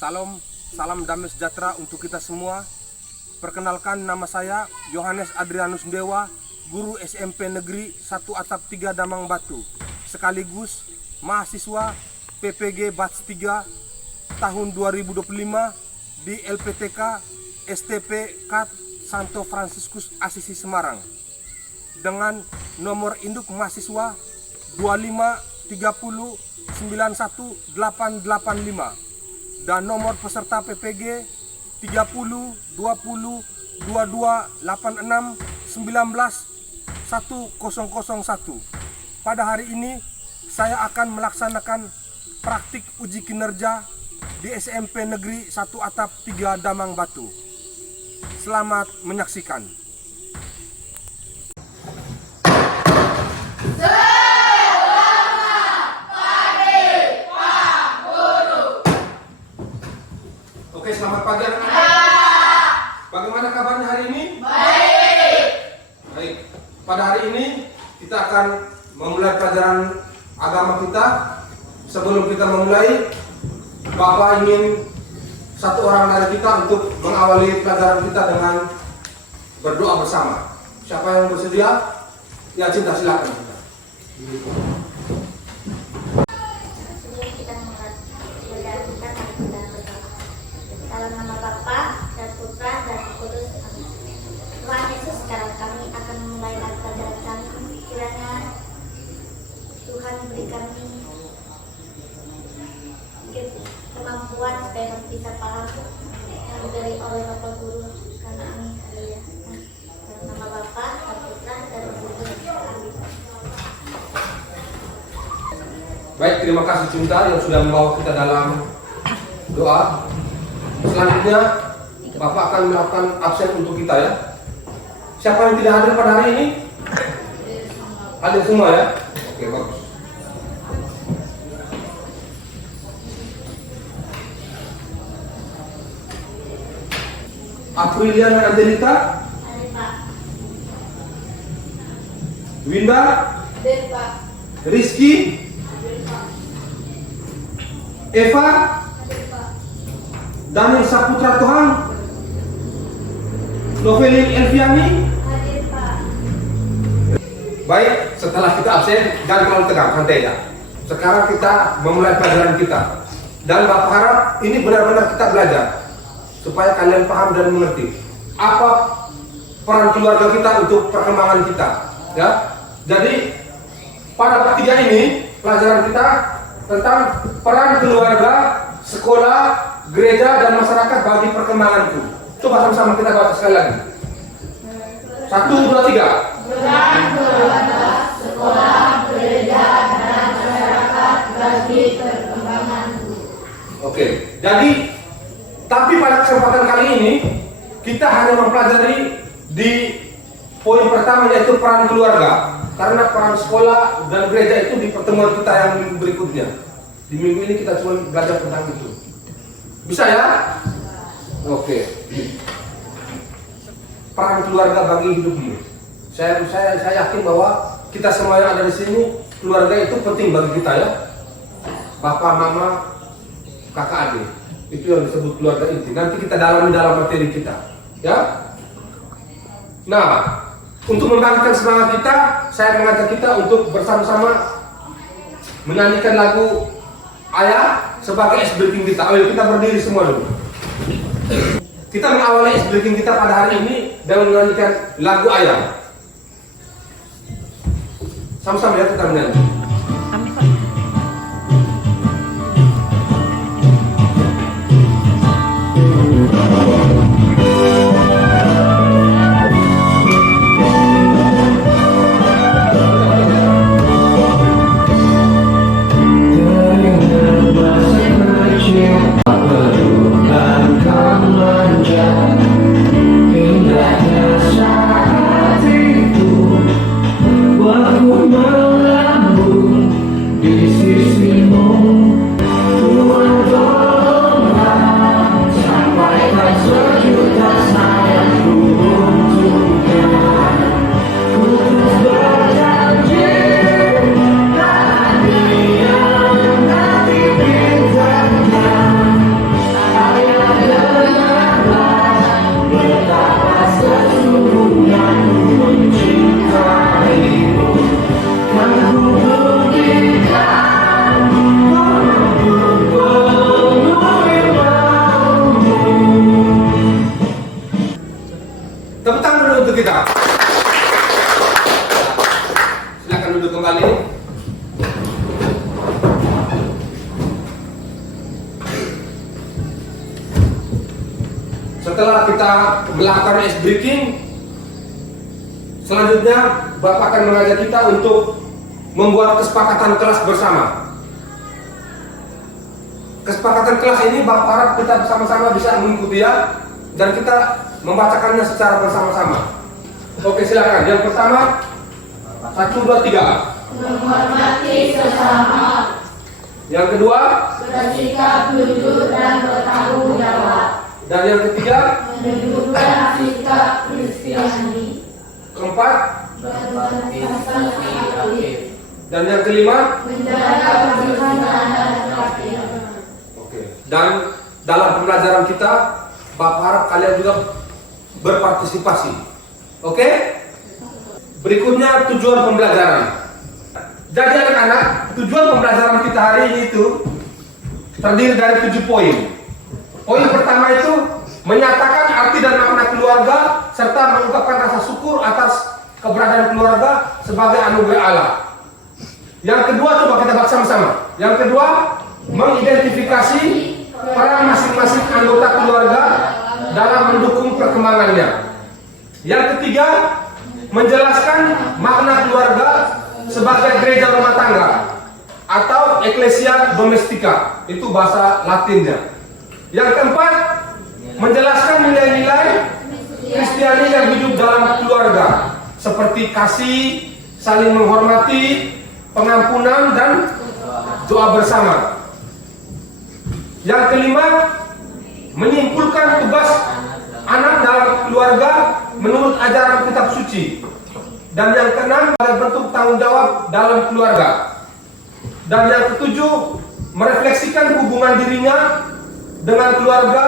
Salam damai sejahtera untuk kita semua. Perkenalkan, nama saya Yohanes Adrianus Dewa, guru SMP Negeri 1 Atap 3 Damang Batu, sekaligus mahasiswa PPG Batch 3 tahun 2025 di LPTK STP KAT Santo Fransiskus Asisi Semarang, dengan nomor induk mahasiswa 2530918885 dan nomor peserta PPG 30 20 22 86 19 1001. Pada hari ini saya akan melaksanakan praktik uji kinerja di SMP Negeri 1 Atap 3 Damang Batu. Selamat menyaksikan. Oke, selamat pagi anak-anak. Bagaimana kabarnya hari ini? Baik. Baik. Pada hari ini kita akan memulai pelajaran agama kita. Sebelum kita memulai, Bapak ingin satu orang dari kita untuk mengawali pelajaran kita dengan berdoa bersama. Siapa yang bersedia? Ya, cinta silakan kita. Dalam nama Bapa dan Putra dan Roh Kudus. Amin. Tuhan Yesus, sekarang kami akan memulai pelajaran kami. Kiranya Tuhan beri kami kemampuan supaya kami bisa paham yang diberi oleh Bapak Guru. Karena amin. Haleluya. Dalam nama Bapa dan Putra dan Roh Kudus. Amin. Baik, terima kasih Cinta yang sudah membawa kita dalam doa. Selanjutnya Bapak akan melakukan absen untuk kita ya. Siapa yang tidak hadir pada hari ini? Hadir semua ya. Oke, bagus. Apriliana Angelita, Hadir Pak. Winda, Hadir Pak. Rizky, Hadir Pak. Eva, Hadir Pak. Daniel Saputra Tuhan, Novelin Elviani. Hadir Pak. Baik, setelah kita absen, jangan terlalu tegang, santai ya. Sekarang kita memulai pelajaran kita. Dan Bapak harap ini benar-benar kita belajar supaya kalian paham dan mengerti apa peran keluarga kita untuk perkembangan kita, ya. Jadi pada part 3 ini pelajaran kita tentang peran keluarga, sekolah, gereja dan masyarakat bagi perkembanganku. Coba sama-sama kita baca sekali lagi. 1, 2, 3. Peran keluarga, sekolah, gereja, dan masyarakat bagi perkembanganku. Oke, jadi tapi pada kesempatan kali ini kita hanya mempelajari di poin pertama, yaitu peran keluarga. Karena peran sekolah dan gereja itu di pertemuan kita yang berikutnya. Di minggu ini kita cuma belajar tentang itu. Bisa ya? Oke. Peran keluarga bagi hidupmu. Saya yakin bahwa kita semua yang ada di sini, keluarga itu penting bagi kita ya. Bapak, mama, kakak, adik. Itu yang disebut keluarga inti. Nanti kita dalami dalam materi kita, ya. Nah, untuk membangkitkan semangat kita, saya mengajak kita untuk bersama-sama menyanyikan lagu Ayah sebagai ice breaking kita. Ayo kita berdiri semua dulu. Kita mengawali ice breaking kita pada hari ini dengan menyanyikan lagu Ayah. Sama-sama ya kita menyanyi. Indahnya saat itu, waktu melambung Setelah kita melakukan ice breaking, selanjutnya Bapak akan mengajak kita untuk membuat kesepakatan kelas bersama. Kesepakatan kelas ini Bapak harap kita bersama-sama bisa mengikuti ya, dan kita membacakannya secara bersama-sama. Oke, silakan. Yang pertama, 1, 2, 3. Menghormati sesama, Yang kedua, bersikap jujur dan bertanggung jawab, dan yang ketiga, menunjukkan sikap Kristiani, keempat, berpartisipasi aktif, dan yang kelima. menjaga kebersihan dan tertib. Oke. Dan dalam pembelajaran kita, Bapak harap kalian juga berpartisipasi. Oke? Berikutnya tujuan pembelajaran. Jadi anak-anak, tujuan pembelajaran kita hari ini itu terdiri dari 7 poin. Poin pertama itu menyatakan arti dan makna keluarga serta mengungkapkan rasa syukur atas keberadaan keluarga sebagai anugerah Allah. Yang kedua, coba kita baca sama-sama. Yang kedua, mengidentifikasi peran masing-masing anggota keluarga dalam mendukung perkembangannya. Yang ketiga, menjelaskan makna keluarga sebagai gereja rumah tangga atau ecclesia domestica, itu bahasa Latinnya. Yang keempat, menjelaskan nilai-nilai Kristiani yang hidup dalam keluarga seperti kasih, saling menghormati, pengampunan, dan doa bersama. Yang kelima, menyimpulkan tugas anak dalam keluarga menurut ajaran kitab suci. Dan yang keenam, pada bentuk tanggung jawab dalam keluarga. Dan yang ketujuh, merefleksikan hubungan dirinya dengan keluarga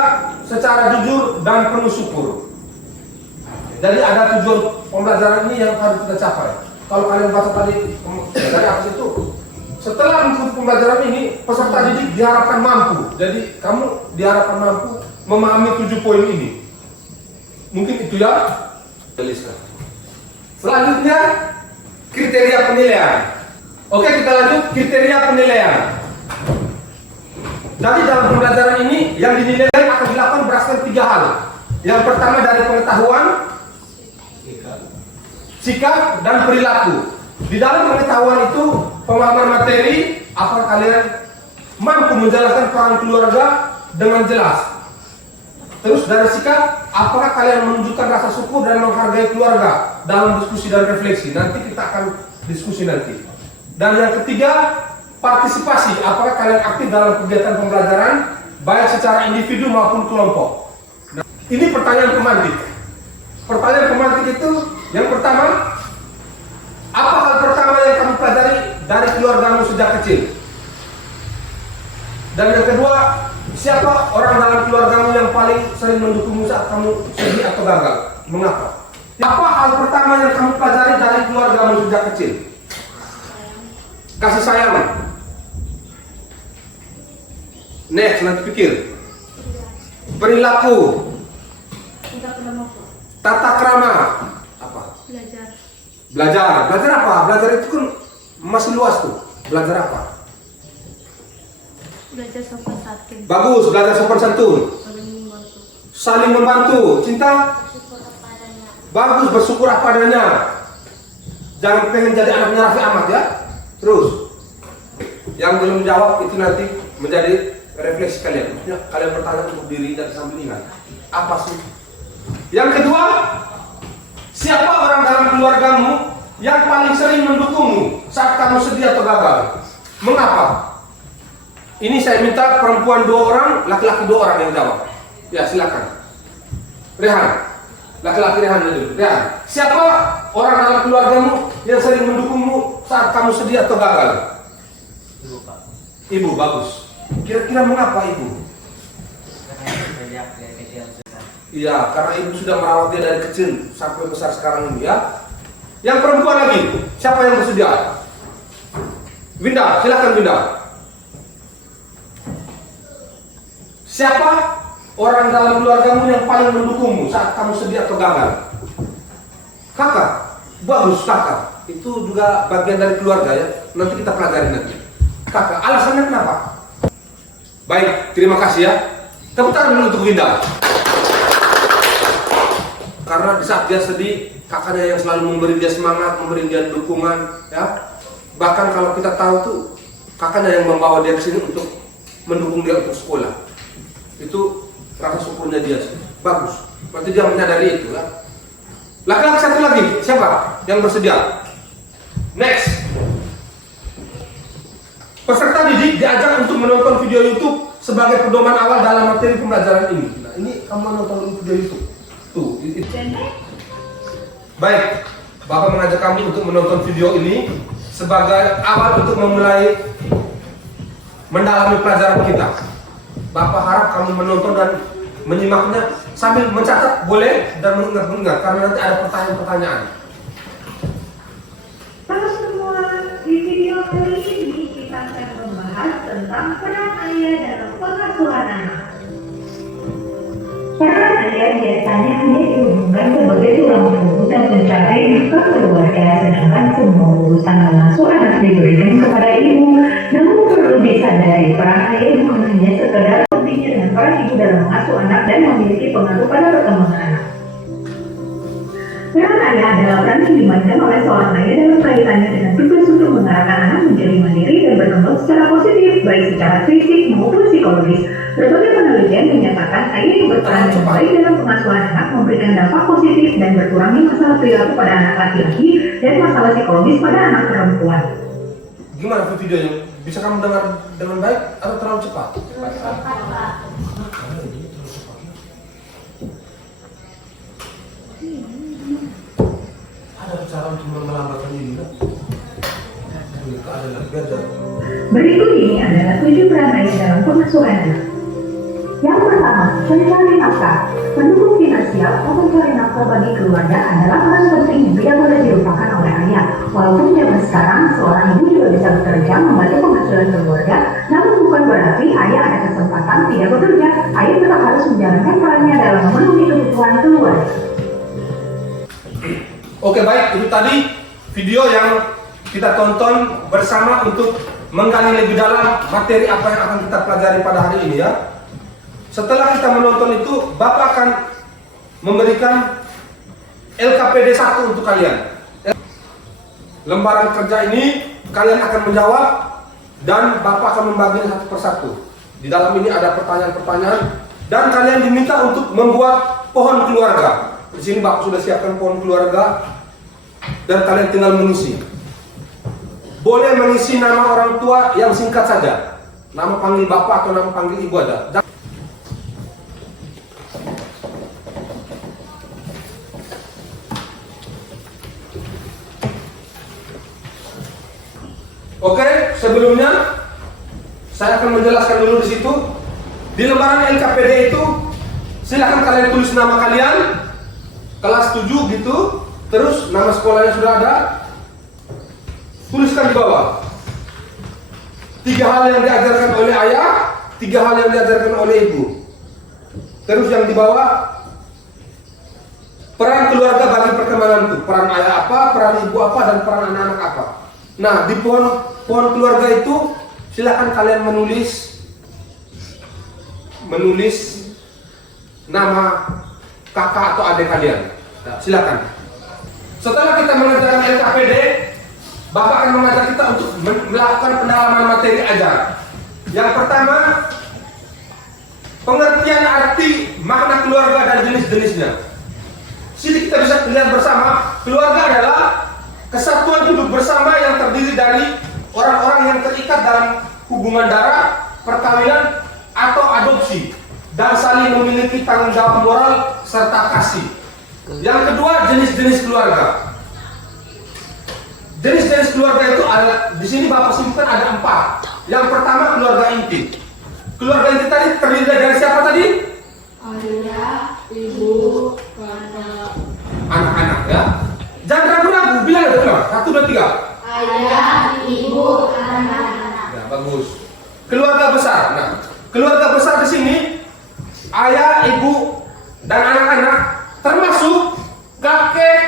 secara jujur dan penuh syukur. Jadi ada tujuan pembelajaran ini yang harus kita capai. Kalau kalian baca tadi dari apa itu, setelah mengikuti pembelajaran ini, peserta didik diharapkan mampu. Jadi kamu diharapkan mampu memahami 7 poin ini. Mungkin itu ya. Tuliskan. Selanjutnya, kriteria penilaian. Oke, kita lanjut kriteria penilaian. Jadi dalam pembelajaran ini yang dinilai akan dilakukan berdasarkan 3 hal. Yang pertama dari pengetahuan, sikap, dan perilaku. Di dalam pengetahuan itu pemahaman materi, apakah kalian mampu menjelaskan peran keluarga dengan jelas. Terus dari sikap, apakah kalian menunjukkan rasa syukur dan menghargai keluarga dalam diskusi dan refleksi. Nanti kita akan diskusi nanti. Dan yang ketiga, partisipasi, apakah kalian aktif dalam kegiatan pembelajaran baik secara individu maupun kelompok. Nah, ini pertanyaan pemantik. Pertanyaan pemantik itu yang pertama, apa hal pertama yang kamu pelajari dari keluargamu sejak kecil? Dan yang kedua, siapa orang dalam keluargamu yang paling sering mendukungmu saat kamu sedih atau gagal? Mengapa? Apa hal pertama yang kamu pelajari dari keluargamu sejak kecil? Kasih sayang. Next, nanti pikir. Perilaku. Tata krama. Apa? Belajar. Belajar apa? Belajar itu kan masih luas tuh. Belajar apa? Belajar sopan santun. Bagus, belajar sopan santun. Saling membantu. Cinta? Syukur apa adanya. Bagus, bersyukur apa adanya. Jangan pengen jadi anaknya Raffi Ahmad ya. Terus, yang belum jawab itu nanti menjadi refleksi kalian. Maksudnya kalian bertanya untuk diri dan sambil ingat. Apa sih? Yang kedua, siapa orang dalam keluargamu yang paling sering mendukungmu saat kamu sedih atau gagal? Mengapa? Ini saya minta perempuan 2 orang, laki-laki 2 orang yang jawab. Ya, silakan. Rehan. Laki-laki Rehan dulu. Rehan. Siapa orang dalam keluargamu yang sering mendukungmu saat kamu sedih atau gagal? Ibu, Pak. Ibu, bagus. Kira-kira mengapa ibu? Karena sejak dari kecil sudah. Iya, karena ibu sudah merawat dia dari kecil sampai besar sekarang ini ya. Yang perempuan lagi, siapa yang bersedia? Winda, silakan Winda. Siapa orang dalam keluargamu yang paling mendukungmu saat kamu sedih atau gagal? Kakak, bagus kakak. Itu juga bagian dari keluarga ya. Nanti kita pelajari nanti. Kakak, alasannya kenapa? Baik, terima kasih ya. Tepuk tangan dulu untuk Winda. Karena di saat dia sedih, kakaknya yang selalu memberi dia semangat, memberi dia dukungan, ya. Bahkan kalau kita tahu tuh, kakaknya yang membawa dia ke sini untuk mendukung dia untuk sekolah. Itu rasa syukurnya dia sih. Bagus. Berarti dia menyadari itu, ya. Laki-laki satu lagi, siapa yang bersedia? Next. Peserta didik diajak untuk menonton video YouTube sebagai pedoman awal dalam materi pembelajaran ini. Nah, ini kamu nonton video YouTube. Tuh, itu. Baik, Bapak mengajak kamu untuk menonton video ini sebagai awal untuk memulai mendalami pelajaran kita. Bapak harap kamu menonton dan menyimaknya sambil mencatat boleh dan mengingat-ingat karena nanti ada pertanyaan-pertanyaan. Halo semua, di video kali ini kita akan membahas tentang peran ayah dalam pengasuhan anak. Peran ayah biasanya hanya dihubungkan sebagai tulang punggung dan pencari nafkah keluarga, sedangkan semua urusan mengasuh anak diberikan kepada ibu. Namun perlu disadari, peran ayah bukan hanya sekedar pentingnya dengan peran ibu dalam mengasuh anak dan memiliki pengaruh pada perkembangan anak. Peran ayah adalah peran yang dimainkan oleh seorang ayah dalam kaitannya dengan tugas untuk mengarahkan anak menjadi mandiri dan berkembang secara positif, baik secara fisik maupun psikologis. Berbagai penelitian menyatakan ayah yang berperan dengan baik dalam pengasuhan anak memberikan dampak positif dan berkurangnya masalah perilaku pada anak laki-laki dan masalah psikologis pada anak perempuan. Gimana tuh videonya? Bisa kamu dengar dengan baik atau terlalu cepat? Ada cara untuk melambatkan ini kan? Ada lagi ada. Berikut ini adalah 7 peran ayah dalam pengasuhan anak. Yang pertama, mencari nafkah. Mendukung finansial atau mencari nafkah bagi keluarga adalah peran penting yang tidak boleh dilupakan oleh ayah. Walaupun zaman sekarang, seorang ibu juga bisa bekerja membantu penghasilan keluarga, namun bukan berarti ayah ada kesempatan tidak bekerja. Ayah tetap harus menjalankan perannya dalam memenuhi kebutuhan keluarga. Oke, baik, itu tadi video yang kita tonton bersama untuk menggali lebih dalam materi apa yang akan kita pelajari pada hari ini, ya. Setelah kita menonton itu, Bapak akan memberikan LKPD 1 untuk kalian. Lembaran kerja ini kalian akan menjawab dan Bapak akan membaginya satu persatu. Di dalam ini ada pertanyaan-pertanyaan dan kalian diminta untuk membuat pohon keluarga. Di sini Bapak sudah siapkan pohon keluarga dan kalian tinggal mengisi. Boleh mengisi nama orang tua yang singkat saja. Nama panggil Bapak atau nama panggil Ibu ada. Oke, sebelumnya saya akan menjelaskan dulu di situ. Di lembaran LKPD itu silakan kalian tulis nama kalian, kelas 7 gitu, terus nama sekolahnya sudah ada. Tuliskan di bawah 3 hal yang diajarkan oleh ayah, 3 hal yang diajarkan oleh ibu. Terus yang di bawah peran keluarga bagi perkembangan itu, peran ayah apa, peran ibu apa, dan peran anak-anak apa. Nah, di pohon keluarga itu silakan kalian menulis nama kakak atau adik kalian. Nah, silakan. Setelah kita mengerjakan LKPD, Bapak akan mengajak kita untuk melakukan pendalaman materi ajar. Yang pertama, pengertian arti makna keluarga dan jenis-jenisnya. Sini kita bisa lihat bersama, keluarga adalah kesatuan hidup bersama yang terdiri dari orang-orang yang terikat dalam hubungan darah, perkawinan, atau adopsi, dan saling memiliki tanggung jawab moral serta kasih. Yang kedua, jenis-jenis keluarga. Jenis-jenis keluarga itu ada di sini Bapak simpulkan ada 4. Yang pertama, keluarga inti. Keluarga inti tadi terdiri dari siapa tadi? Ayah, ibu, Anak-anak, ya. Jangan ragu-ragu, bilang aja bilang. 1, 2, 3. ayah, ibu, anak. Ya, bagus. Keluarga besar. Nah, keluarga besar di sini ayah, ibu, dan anak-anak termasuk kakek,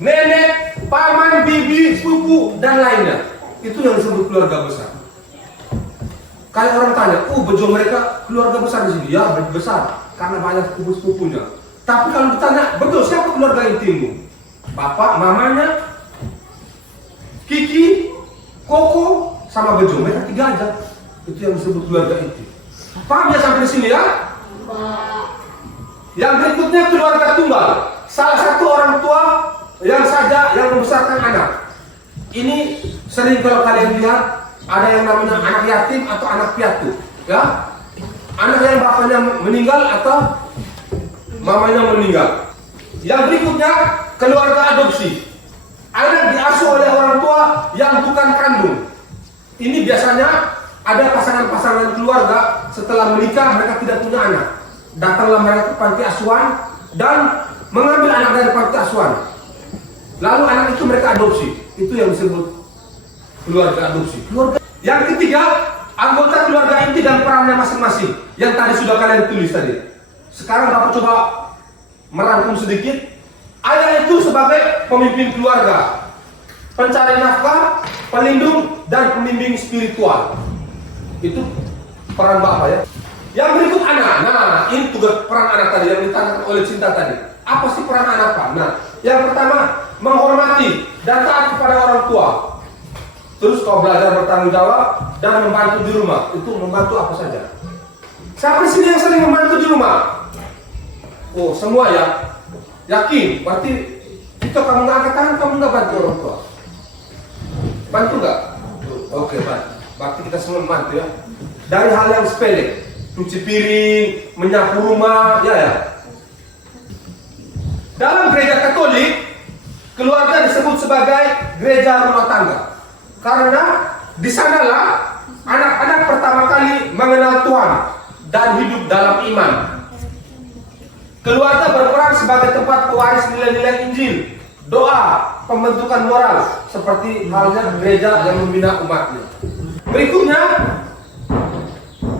nenek, paman, bibi, sepupu, dan lainnya. Itu yang disebut keluarga besar. Kayak orang tanya, bejo mereka keluarga besar di sini. Ya, besar karena banyak sepupu-sepupunya. Tapi kalau ditanya, betul siapa keluarga intimu? Bapak, mamanya, Kiki, Koko, sama Bejo. Mereka 3 aja. Itu yang disebut keluarga inti. Paham ya sampai sini ya? Yang berikutnya keluarga tunggal. Salah satu orang tua yang saja yang membesarkan anak. Ini sering kalau kalian lihat ada yang namanya anak yatim atau anak piatu, ya. Anak yang bapaknya meninggal atau mamanya meninggal. Yang berikutnya keluarga adopsi. Anak diasuh oleh orang tua yang bukan kandung. Ini biasanya ada pasangan-pasangan keluarga setelah menikah mereka tidak punya anak. Datanglah mereka ke panti asuhan dan mengambil anak dari panti asuhan. Lalu anak itu mereka adopsi. Itu yang disebut keluarga adopsi. Yang ketiga, anggota keluarga inti dan perannya masing-masing. Yang tadi sudah kalian tulis tadi. Sekarang Bapak coba merangkum sedikit. Ayah itu sebagai pemimpin keluarga, pencari nafkah, pelindung, dan pembimbing spiritual. Itu peran Bapak ya. Yang berikut anak. Nah, ini tugas peran anak tadi yang ditangkap oleh Cinta tadi. Apa sih peran anak Pak? Nah, yang pertama menghormati dan taat kepada orang tua. Terus kau belajar bertanggung jawab dan membantu di rumah. Itu membantu apa saja. Siapa sini yang sering membantu di rumah? Oh, semua ya. Yakin? Berarti itu kamu nggak angkat tangan, kamu nggak bantu orang tua. Bantu nggak? Oke, Pak. Berarti kita semua membantu ya. Dari hal yang sepele, cuci piring, menyapu rumah, ya. Dalam gereja Katolik, keluarga disebut sebagai gereja rumah tangga. Karena di sanalah anak-anak pertama kali mengenal Tuhan dan hidup dalam iman. Keluarga berperan sebagai tempat pewaris nilai-nilai Injil, doa, pembentukan moral, seperti halnya gereja yang membina umatnya. Berikutnya,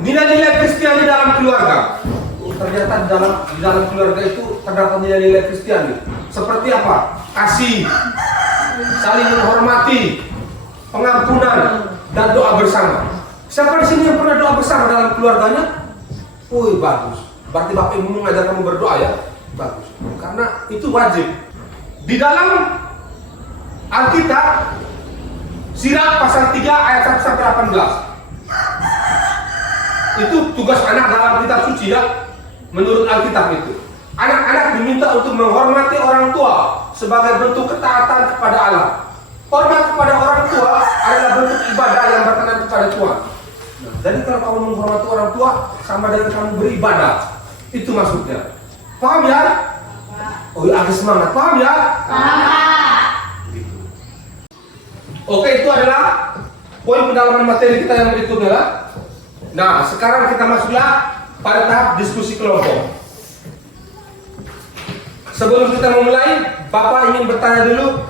nilai-nilai Kristiani dalam keluarga. Ternyata di dalam keluarga itu terdapat nilai-nilai Kristiani. Seperti apa? Kasih, saling menghormati, pengampunan, dan doa bersama. Siapa di sini yang pernah doa bersama dalam keluarganya? Wih, bagus. Berarti Bapak Ibu mengajar kamu berdoa ya? Bagus. Karena itu wajib. Di dalam Alkitab, Sirach pasal 3 ayat 1 sampai 18. Itu tugas anak dalam kitab suci ya. Menurut Alkitab itu. Anak-anak diminta untuk menghormati orang tua sebagai bentuk ketaatan kepada Allah. Hormat kepada orang tua adalah bentuk ibadah yang berkenan kepada Tuhan. Nah, jadi kalau kamu menghormati orang tua sama dengan kamu beribadah. Itu maksudnya. Paham ya? Oh ya, agak semangat. Paham ya? Paham. Gitu. Oke, itu adalah poin pendalaman materi kita yang berikutnya lah. Nah, sekarang kita masuklah pada tahap diskusi kelompok. Sebelum kita memulai, Bapak ingin bertanya dulu.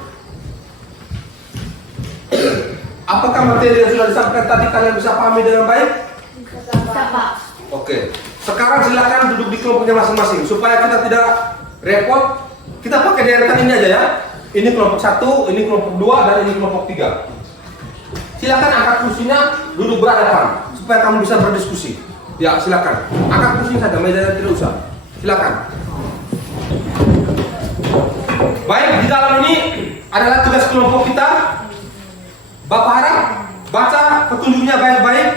Apakah materi yang sudah disampaikan tadi kalian bisa pahami dengan baik? Bisa, Pak. Oke. Sekarang silakan duduk di kelompoknya masing-masing supaya kita tidak repot. Kita pakai deretan ini aja ya. Ini kelompok 1, ini kelompok 2, dan ini kelompok 3. Silakan angkat kursinya, duduk berhadapan supaya kamu bisa berdiskusi. Ya, silakan. Angkat kursinya saja, mejanya tidak usah. Silakan. Baik, di dalam ini adalah tugas kelompok kita. Bapak harap baca petunjuknya baik-baik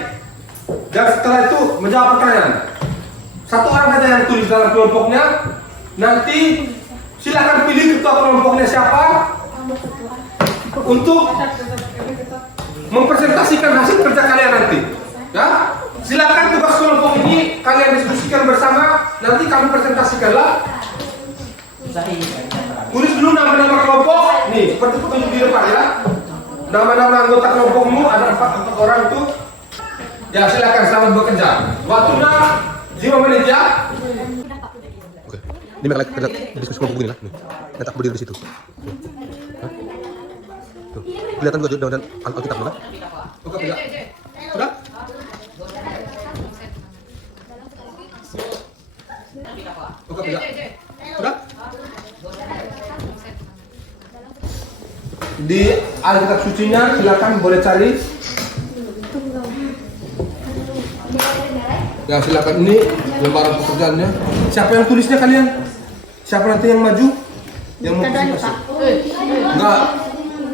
dan setelah itu menjawab pertanyaan. Satu orang saja yang tulis dalam kelompoknya. Nanti silakan pilih ketua kelompoknya siapa untuk mempresentasikan hasil kerja kalian nanti. Ya, silakan tugas kelompok ini kalian diskusikan bersama. Nanti kamu presentasikanlah. Tulis dulu nama-nama kelompok. Nih, seperti petunjuk di depan ya. Nama-nama anggota kelompokmu ada 4 orang itu. Ya, silakan selamat bekerja. Waktunya 5 menit ya. Oke. Ini mereka kerja diskusi kelompok begini lah. Nih. Nanti aku berdiri di situ. Hah? Tuh. Kelihatan juga dan Alkitab kan? Oke, tidak. Sudah? Oke, tidak. Sudah? Di Alkitab sucinya silakan boleh cari. Ya silakan, ini lembaran pekerjaannya. Siapa yang tulisnya kalian? Siapa nanti yang maju? Yang mau presentasi? Enggak.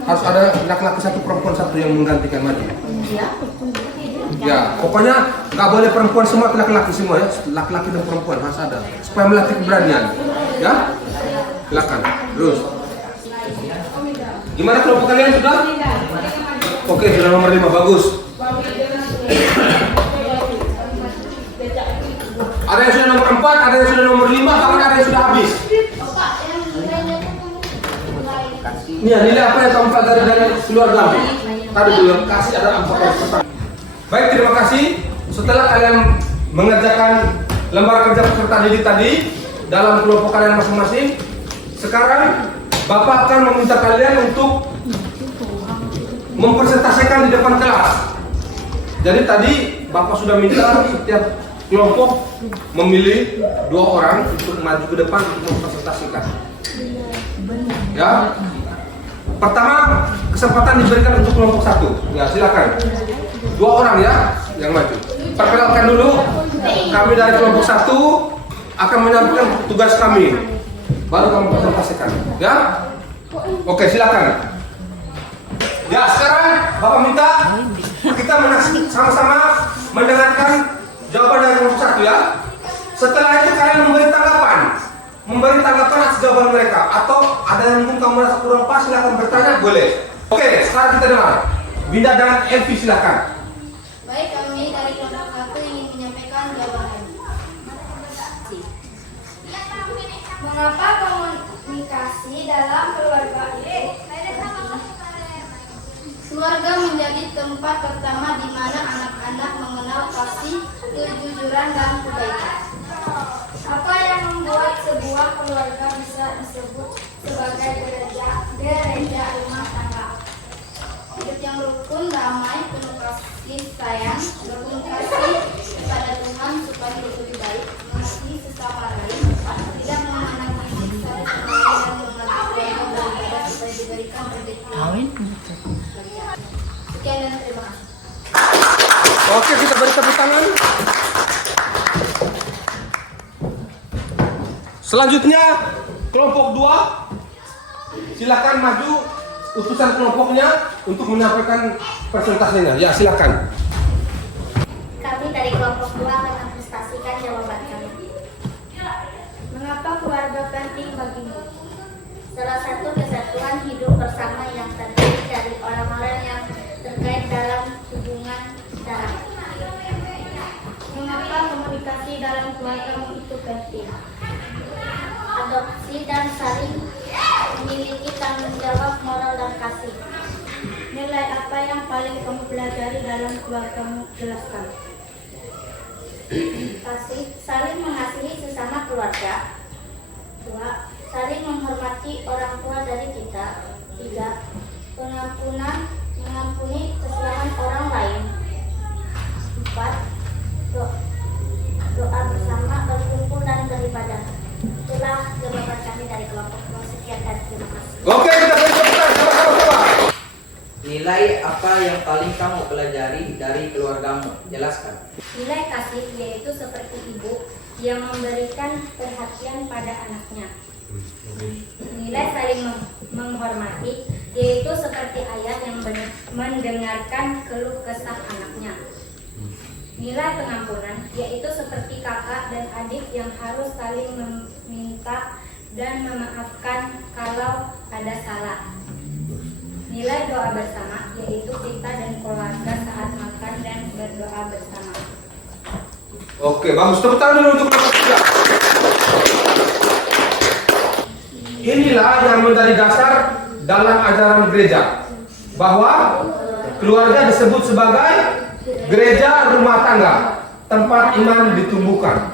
Harus ada laki-laki satu, perempuan satu yang menggantikan maju. Ya, pokoknya nggak boleh perempuan semua, laki-laki semua ya. Laki-laki dan perempuan harus ada. Supaya melatih keberanian. Ya? Silakan. Terus. Gimana kelompok kalian sudah? Oke, sudah nomor 5, bagus. Ada yang sudah nomor 4, ada yang sudah nomor 5, bahkan ada yang sudah habis. Nih, nilai apa yang kamu pelajari dari keluarga? Tadi belum kasih ada 4 persen. Baik, terima kasih. Setelah kalian mengerjakan lembar kerja peserta didik tadi dalam kelompok kalian masing-masing, sekarang Bapak akan meminta kalian untuk mempresentasikan di depan kelas. Jadi tadi Bapak sudah minta setiap kelompok memilih 2 orang untuk maju ke depan untuk mempresentasikan. Ya. Pertama, kesempatan diberikan untuk kelompok 1. Ya, silakan. 2 orang ya yang maju. Perkenalkan dulu, kami dari kelompok 1 akan menyampaikan tugas kami. Baru kamu presentasikan. Ya? Oke, silakan. Ya, sekarang Bapak minta kita sama-sama mendengarkan jawaban dari kelompok 1 ya. Setelah itu kalian memberi tanggapan atas jawaban mereka, atau ada yang mungkin kamu merasa kurang pas, silakan bertanya, boleh. Oke, sekarang kita dengar. Binda dan Elvi silakan. Baik, kami dari kelompok 1 ingin menyampaikan jawaban. Mengapa komunikasi dalam keluarga menjadi tempat pertama di mana anak-anak mengenal kasih, kejujuran, dan kebaikan? Apa yang membuat sebuah keluarga bisa disebut sebagai gereja rumah tangga? Hidup yang rukun, damai, penuh kasih sayang, berkomunikasi kepada Tuhan supaya hidup lebih baik, mengasihi sesama lain, tidak memandang fisik satu sama lain, dan mengerti keluarga beribadah supaya diberikan rezeki. Sekian dan terima kasih. Oke, kita beri tepuk tangan. Selanjutnya kelompok 2, silakan maju utusan kelompoknya untuk menyampaikan presentasinya. Ya, silakan. Kami dari kelompok 2 akan mempresentasikan jawaban kami. Mengapa keluarga penting bagimu? Salah satu kesatuan hidup bersama yang terdiri dari orang-orang yang terkait dalam hubungan darah. Mengapa komunikasi dalam keluargamu itu penting? Adopsi dan saling memiliki tanggung jawab moral dan kasih. Nilai apa yang paling kamu pelajari dalam keluargamu? Jelaskan. Kasih, saling mengasihi sesama keluarga. 2. Saling menghormati orang tua dari kita. 3. Pengampunan, mengampuni kesalahan orang lain. 4. Doa bersama, berkumpul dan beribadah. Itulah jawaban kami dari kelompok 2. Sekian dan terima kasih. Oke, kita beri tepuk tangan. Coba. Nilai apa yang paling kamu pelajari dari keluargamu? Jelaskan. Nilai kasih yaitu seperti ibu yang memberikan perhatian pada anaknya. Nilai saling menghormati yaitu seperti ayah yang mendengarkan keluh kesah anaknya. Nilai pengampunan yaitu seperti kakak dan adik yang harus saling meminta dan memaafkan kalau ada salah. Nilai doa bersama yaitu kita dan keluarga saat makan dan berdoa bersama. Oke, bagus. Tepuk tangan dulu untuk kelompok 3. Inilah yang menjadi dasar dalam ajaran gereja, bahwa keluarga disebut sebagai gereja rumah tangga, tempat iman ditumbuhkan.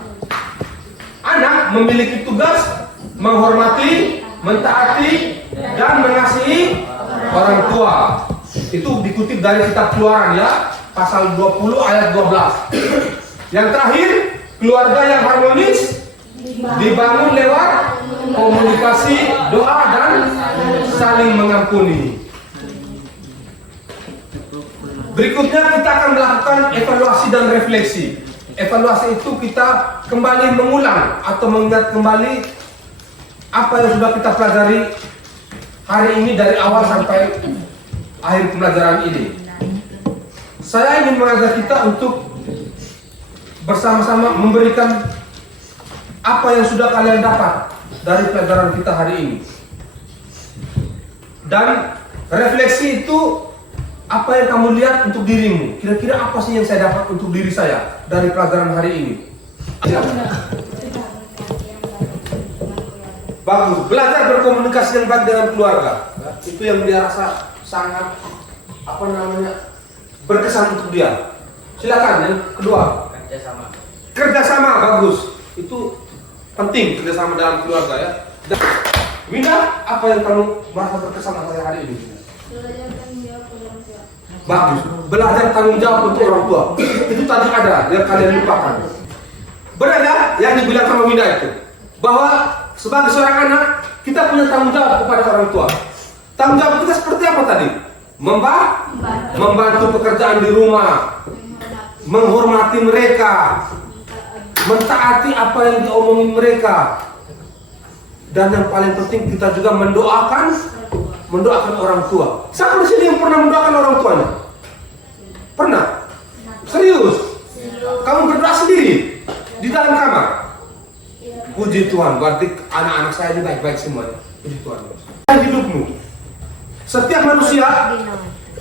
Anak memiliki tugas menghormati, mentaati, dan mengasihi orang tua. Itu dikutip dari kitab Keluaran ya, pasal 20 ayat 12. Yang terakhir, keluarga yang harmonis dibangun lewat komunikasi, doa, dan saling mengampuni. Berikutnya kita akan melakukan evaluasi dan refleksi. Evaluasi itu kita kembali mengulang atau mengingat kembali apa yang sudah kita pelajari hari ini dari awal sampai akhir pembelajaran ini. Saya ingin mengajak kita untuk bersama-sama memberikan apa yang sudah kalian dapat dari pelajaran kita hari ini. Dan refleksi itu apa yang kamu lihat untuk dirimu. Kira-kira apa sih yang saya dapat untuk diri saya dari pelajaran hari ini? Bagus, belajar berkomunikasi yang baik dengan keluarga. Itu yang dia rasa sangat berkesan untuk dia. Silakan yang kedua. Kerjasama bagus. Itu penting kerjasama dalam keluarga ya. Dan Winda, apa yang kamu merasa berkesan hari ini? Belajar tanggung jawab orang tua. Bagus, belajar tanggung jawab untuk orang tua. Itu tadi ada yang kalian lupakan. Benar ya yang dibilang sama Winda itu, bahwa sebagai seorang anak kita punya tanggung jawab kepada orang tua. Tanggung jawab kita seperti apa tadi? Membantu pekerjaan di rumah, menghormati mereka, mentaati apa yang diomongin mereka, dan yang paling penting kita juga mendoakan orang tua. Siapa di sini yang pernah mendoakan orang tuanya? Pernah? Serius? Kamu berdoa sendiri di dalam kamar? Puji Tuhan, berarti anak-anak saya ini baik-baik semuanya. Puji Tuhan. Hidupmu, setiap manusia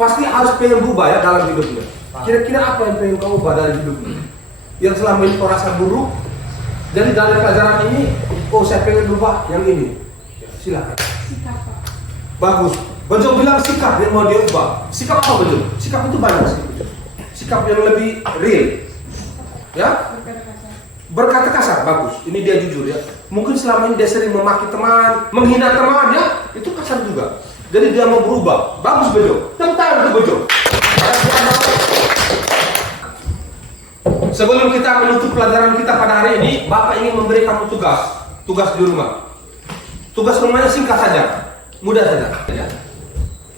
pasti harus pengen berubah ya dalam hidupnya. Kira-kira apa yang pengen kamu ubah dari hidupmu? Yang selama ini kau rasa buruk, jadi dari pelajaran ini, saya pengen berubah yang ini. Ya, silakan. Bagus. Bejo bilang sikap yang mau dia ubah. Sikap apa Bejo? Sikap itu banyak sih. Sikap yang lebih real. Ya? Berkata kasar, bagus. Ini dia jujur ya. Mungkin selama ini dia sering memaki teman, menghina teman ya, itu kasar juga. Jadi dia mau berubah. Bagus Bejo. Tentang itu Bejo. Sebelum kita menutup pelajaran kita pada hari ini, Bapak ingin memberi kamu tugas di rumah. Tugas rumahnya singkat saja, mudah saja.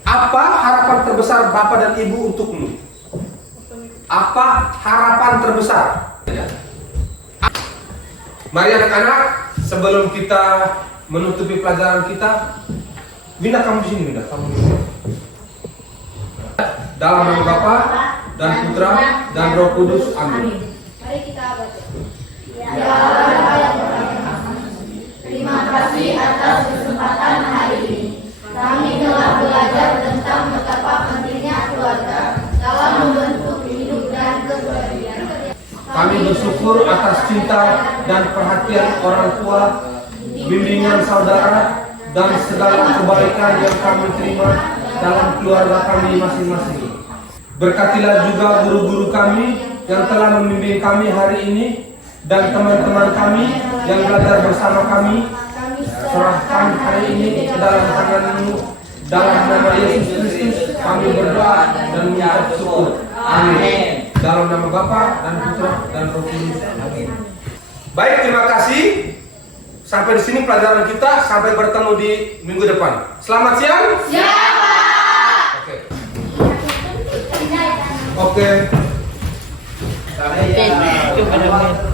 Apa harapan terbesar Bapak dan Ibu untukmu? Apa harapan terbesar? Mari anak-anak, sebelum kita menutupi pelajaran kita, Winda kamu di sini, Winda kamu di sini. Dalam nama Bapa dan Putra dan Roh Kudus, amin. Mari kita baca. Ya Allah yang berkata, terima kasih atas kesempatan hari ini. Kami telah belajar tentang betapa pentingnya keluarga dalam membentuk hidup dan kebahagiaan. Kami bersyukur atas cinta dan perhatian orang tua, bimbingan saudara, dan segala kebaikan yang kami terima dalam keluarga kami masing-masing. Berkatilah juga guru-guru kami yang telah membimbing kami hari ini, dan teman-teman kami yang belajar bersama kami. Serahkan hari ini ke dalam tangan-Mu. Dalam nama Yesus Kristus kami berdoa dan mengucap syukur. Amin. Dalam nama Bapa dan Putra dan Roh Kudus. Amin. Baik, terima kasih. Sampai di sini pelajaran kita. Sampai bertemu di minggu depan. Selamat siang. Oke. Saya